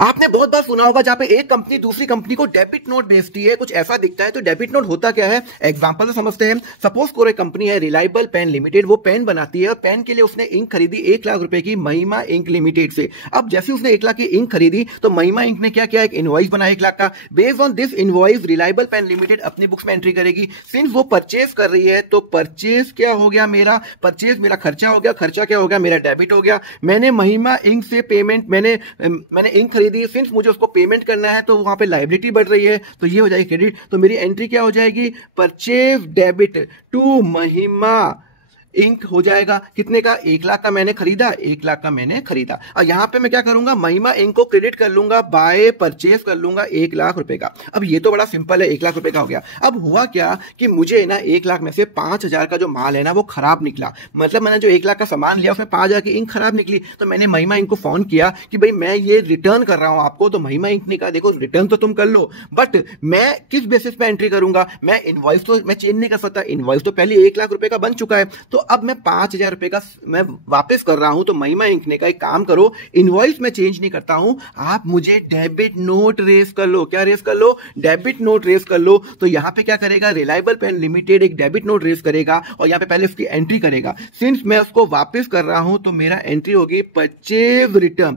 आपने बहुत बार सुना होगा जहां पे एक कंपनी दूसरी कंपनी को डेबिट नोट भेजती है, कुछ ऐसा दिखता है। तो डेबिट नोट होता क्या है, एग्जांपल से समझते हैं। सपोज कोई कंपनी है रिलायबल पेन लिमिटेड, वो पेन बनाती है और पेन के लिए उसने इंक खरीदी 1 लाख रुपए की महिमा इंक लिमिटेड से। अब जैसे उसने 1 लाख की इंक खरीदी तो महिमा इंक ने क्या किया, एक इनवॉइस बनाया 1 लाख का। Based on this invoice reliable pen limited अपनी बुक्स में एंट्री करेगी। सिंस वो परचेज कर रही है तो परचेज क्या हो गया, मेरा परचेज मेरा खर्चा हो गया, खर्चा क्या हो गया, मेरा डेबिट हो गया। मैंने महिमा इंक से पेमेंट मैंने इंक खरीदी, सिंस मुझे उसको पेमेंट करना है तो वहां पे लायबिलिटी बढ़ रही है, तो ये हो जाएगी क्रेडिट। तो मेरी एंट्री क्या हो जाएगी, परचेज डेबिट टू महिमा इंक हो जाएगा। कितने का, 1 लाख का मैंने खरीदा, 1 लाख का मैंने खरीदा। और यहां पे मैं क्या करूंगा, महिमा इंक को क्रेडिट कर लूंगा, बाय परचेज कर लूंगा 1 लाख रुपए का। अब ये तो बड़ा सिंपल है, 1 लाख रुपए का हो गया। अब हुआ क्या कि मुझे ना 1 लाख में से 5,000 का जो माल है ना वो खराब निकला। मतलब मैंने जो 1 लाख का सामान लिया उसमें 5,000 की इंक खराब निकली। तो मैंने महिमा इंक को फोन किया कि भाई मैं ये रिटर्न कर रहा हूं आपको। तो महिमा इंक ने कहा देखो रिटर्न तो तुम कर लो, बट मैं किस बेसिस पे एंट्री करूंगा, मैं इनवॉइस तो मैं चेंज नहीं कर सकता, इनवॉइस तो पहले 1 लाख रुपए का बन चुका है। तो अब मैं 5,000 रुपए का मैं वापस कर रहा हूं। तो महिमा इंक ने कहा एक काम करो, इनवॉइस में चेंज नहीं करता हूं, आप मुझे डेबिट नोट रेस कर लो। क्या रेस कर लो, डेबिट नोट रेस कर लो। तो यहां पे क्या करेगा, रिलायबल पेन लिमिटेड एक डेबिट नोट रेस करेगा और यहां पे पहले उसकी एंट्री करेगा। सिंस मैं उसको वापस कर रहा हूं तो मेरा एंट्री होगी परचेज रिटर्न।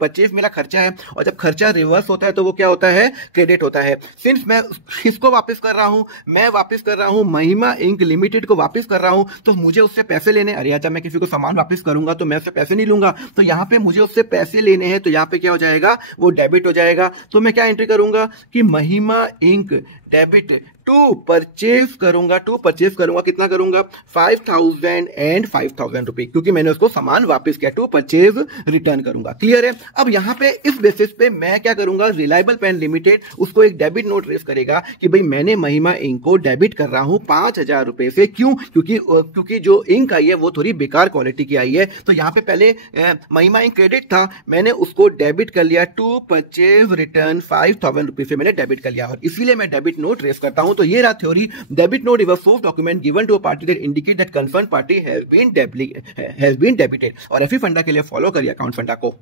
परचेज मेरा खर्चा है और जब खर्चा रिवर्स होता है तो वो क्या होता है, क्रेडिट होता है। सिंस मैं किसको वापस कर रहा हूं, मैं वापस कर रहा हूं महिमा इंक लिमिटेड को वापस कर रहा हूं। तो मुझे उससे पैसे लेने, अरे अच्छा मैं किसी को सामान वापस करूंगा तो मैं उससे पैसे नहीं लूंगा, तो यहां पे मुझे उससे पैसे लेने हैं। तो यहां पे क्या हो जाएगा, वो डेबिट हो जाएगा। तो मैं क्या एंट्री करूंगा कि महिमा इंक डेबिट टू परचेज करूंगा, कितना करूंगा, 5,000 एंड 5,000 रुपए, क्योंकि मैंने उसको सामान वापस किया। टू परचेज रिटर्न करूंगा, क्लियर है। अब यहां पे इस बेसिस पे मैं क्या करूंगा, रिलायबल पेन लिमिटेड उसको एक डेबिट नोट रेस करेगा कि भाई मैंने महिमा इंक को डेबिट कर रहा हूं 5,000 रुपए से। क्यों, क्योंकि जो इंक आई है वो थोड़ी बेकार क्वालिटी की आई है। तो यहां पे पहले महिमा इंक क्रेडिट था, मैंने उसको डेबिट कर लिया, टू परचेज रिटर्न 5,000 रुपए से मैंने डेबिट कर लिया और इसीलिए मैं डेबिट नोट रेस करता हूं। तो ये रहा theory, debit note is a source document given to a party that indicate that concern party has been debited. और एफी फंडा के लिए फॉलो करिए अकाउंट फंडा को।